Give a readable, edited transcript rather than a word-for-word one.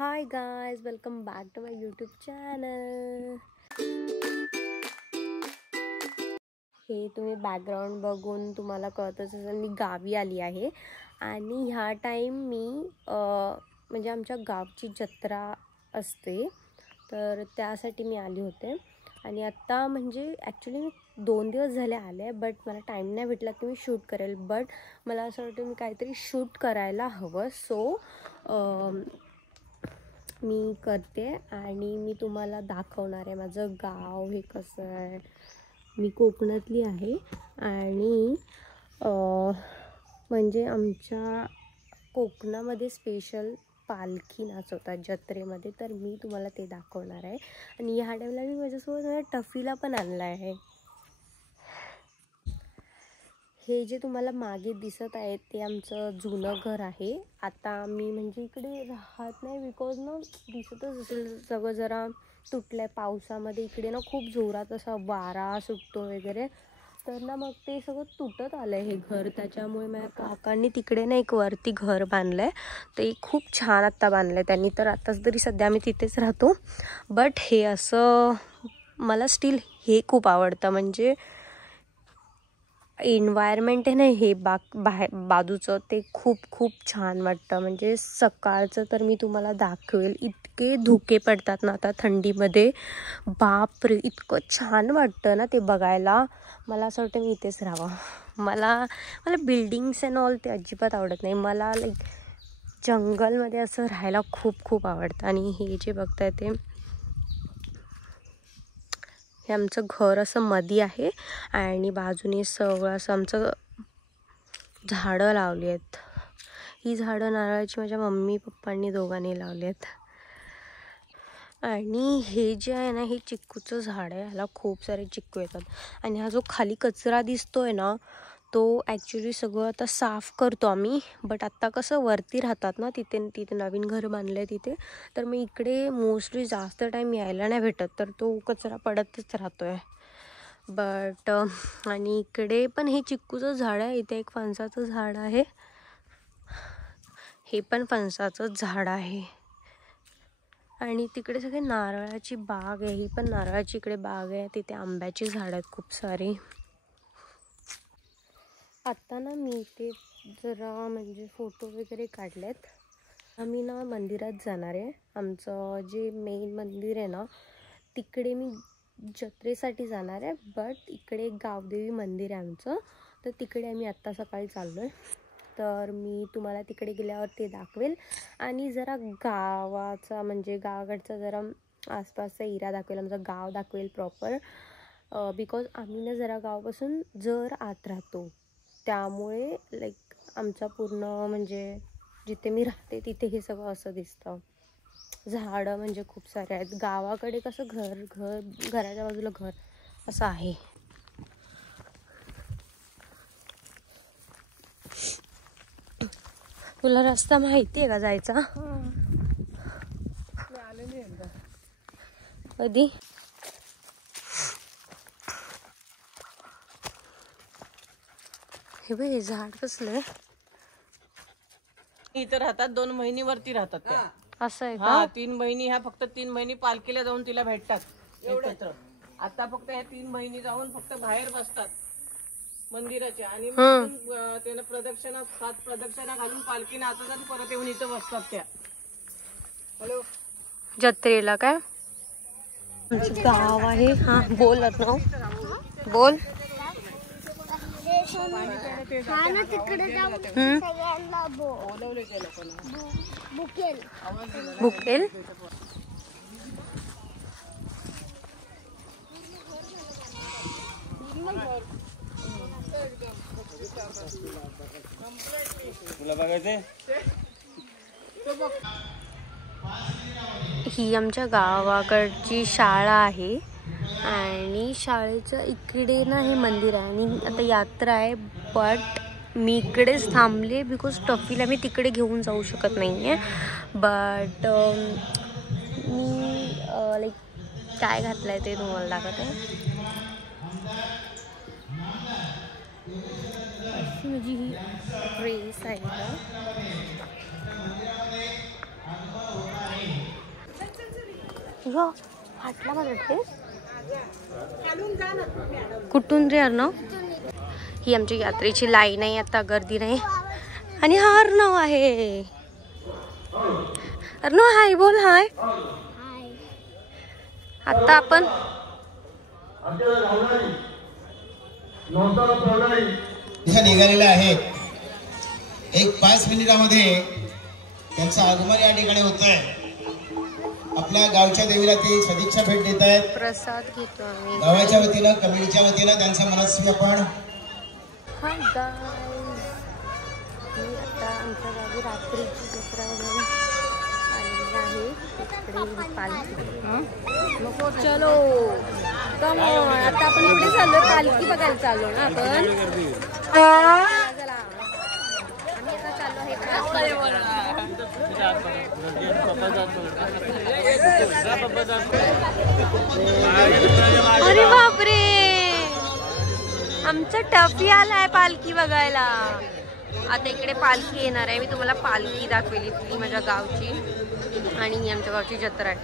High guys, welcome back to my YouTube channel. हे तुम्ही background बघून तुम्हाला कळतच असेल मी गावी आली आहे. आणि ह्या टाईम मी म्हणजे आमच्या गावची जत्रा असते तर त्यासाठी मी आली होते. आणि आत्ता म्हणजे ॲक्च्युली मी 2 दिवस झाले आले, बट मला टाईम नाही भेटला की मी शूट करेल. बट मला असं वाटतं मी काहीतरी शूट करायला हवं. सो मी करते आणि मी तुम्हाला दाखवणार आहे माझं गाव हे कसं आहे. मी कोकणातली आहे आणि म्हणजे आमच्या कोकणामध्ये स्पेशल पालखी नाचवतात जत्रेमध्ये, तर मी तुम्हाला ते दाखवणार आहे. आणि ह्या टाईमला मी माझ्यासोबत टफीला पण आणला आहे. हे जे तुम्हाला मागे दिसत आहे ते आमचं जुनं घर आहे. आता मी म्हणजे इकडे राहत नाही बिकॉज ना दिसतच असेल सगळं जरा तुटलं आहे पावसामध्ये. इकडे ना खूप जोरात असा वारा सुटतो वगैरे, तर ना मग ते सगळं तुटत आलं आहे हे घर. त्याच्यामुळे माझ्या काकांनी तिकडे ना एक वरती घर बांधलं आहे. ते खूप छान आत्ता बांधलं आहे त्यांनी, तर आत्ताच तरी सध्या आम्ही तिथेच राहतो. बट हे असं मला स्टील हे खूप आवडतं. म्हणजे एन्वायरमेंट आहे ना हे बाजूचं ते खूप खूप छान वाटतं. म्हणजे सकाळचं तर मी तुम्हाला दाखवेल, इतके धुके पडतात ना आता थंडीमध्ये, बापरे इतकं छान वाटतं ना ते बघायला. मला असं वाटतं मी इथेच राहावं. मला बिल्डिंग्स अँड ऑल ते अजिबात आवडत नाही. मला लाईक जंगलमध्ये असं राहायला खूप खूप आवडतं. आणि हे जे बघताय ते हे आमचं घर असं मध्ये आहे आणि बाजूने सगळं असं आमचं झाडं लावली आहेत. ही झाडं नारळाची माझ्या मम्मी पप्पांनी दोघांनी लावली आहेत. आणि हे जे आहे ना हे चिक्कूचं झाड आहे. ह्याला खूप सारे चिक्कू येतात. आणि हा जो खाली कचरा दिसतोय ना तो ॲक्च्युली सगळं आता साफ करतो आम्ही. बट आत्ता कसं वरती राहतात ना तिथे नवीन घर बांधलं आहे तिथे, तर मग इकडे मोस्टली जास्त टाईम यायला नाही भेटत, तर तो कचरा पडतच राहतो आहे. बट आणि इकडे पण हे चिक्कूचं झाड आहे. इथे एक फणसाचं झाड आहे. हे पण फणसाचं झाड आहे. आणि तिकडे सगळे नारळाची बाग आहे. ही पण नारळाची इकडे बाग आहे. तिथे आंब्याची झाड आहेत खूप सारी. आत्ता ना मी ते जरा म्हणजे फोटो वगैरे काढलेत. आम्ही ना मंदिरात जाणार आहे. आमचं जे मेन मंदिर आहे ना तिकडे मी जत्रेसाठी जाणार आहे. बट इकडे एक गावदेवी मंदिर आहे आमचं, तर तिकडे आम्ही आत्ता सकाळी चाललो आहे. तर मी तुम्हाला तिकडे गेल्यावर ते दाखवेल. आणि जरा गावाचा म्हणजे गावाकडचा जरा आसपासचा एरिया दाखवेल, आमचं गाव दाखवेल प्रॉपर. बिकॉज आम्ही ना जरा गावापासून जर आत राहतो, त्यामुळे लाईक आमचा पूर्ण म्हणजे जिथे मी राहते तिथे हे सगळं असं दिसतं. झाडं म्हणजे खूप सारे आहेत. गावाकडे कसं घराच्या बाजूला घर असं आहे. तुला रस्ता माहिती आहे का जायचा? कधी? हे बघ झाड कसलं इथं राहतात. 2 महिन्यावरती राहतात त्या. असं आहे हा का? 3 महिने ह्या फक्त 3 महिने पालखीला जाऊन तिला भेटतात एकत्र. आता फक्त ह्या 3 महिने जाऊन फक्त बाहेर बसतात मंदिराच्या. आणि त्याला प्रदक्षिणा 7 प्रदक्षिणा घालून पालखी नाचतात, परत येऊन इथं बसतात त्या. हॅलो जत्रेला काय गाव आहे. हा बोलत ना बोल. बुकेल तुला बघायचंय? ही आमच्या गावाकडची शाळा आहे आणि शाळेच्या इकडे ना हे मंदिर आहे. आणि आता यात्रा आहे, बट मी इकडेच थांबले बिकॉज टफीला मी तिकडे घेऊन जाऊ शकत नाही आहे. बट मी लाईक काय घातलं आहे ते तुम्हाला दाखवत आहे. अशी माझी ही ड्रेस आहे का. यो फाटला मला वाटते. कुठून रे अर्णव? ही आमची यात्रेची लाईन आहे, आता गर्दी नाही. आणि हा अर्णव आहे. अर्णव हाय बोल. हाय. आता आपण निघालेले आहेत. एक 5 मिनिटामध्ये त्यांचं आगमन या ठिकाणी होत आहे. आपल्या गावच्या देवीला ते सदिच्छा भेट देत आहेत. प्रसाद घेतो आम्ही गावाच्या वतीनं, कमिटीच्या वतीनं त्यांचा मनस्वी आपण. हाय गाईज, मी आता आमच्या गावी रात्रीची जत्रा वगैरे आलेली आहे. तिकडे पालखी. चलो कमॉन, आता आपण पुढे चाललो, पालखी बघायला चाललो ना आपण. चला आम्ही आता चाललो आहे अरे बापरे, आमचा टफी आलाय पालखी बघायला. आता इकडे पालखी येणार आहे. मी तुम्हाला पालखी दाखवेली ती माझ्या गावची, आणि आमच्या गावची जत्रा आहे.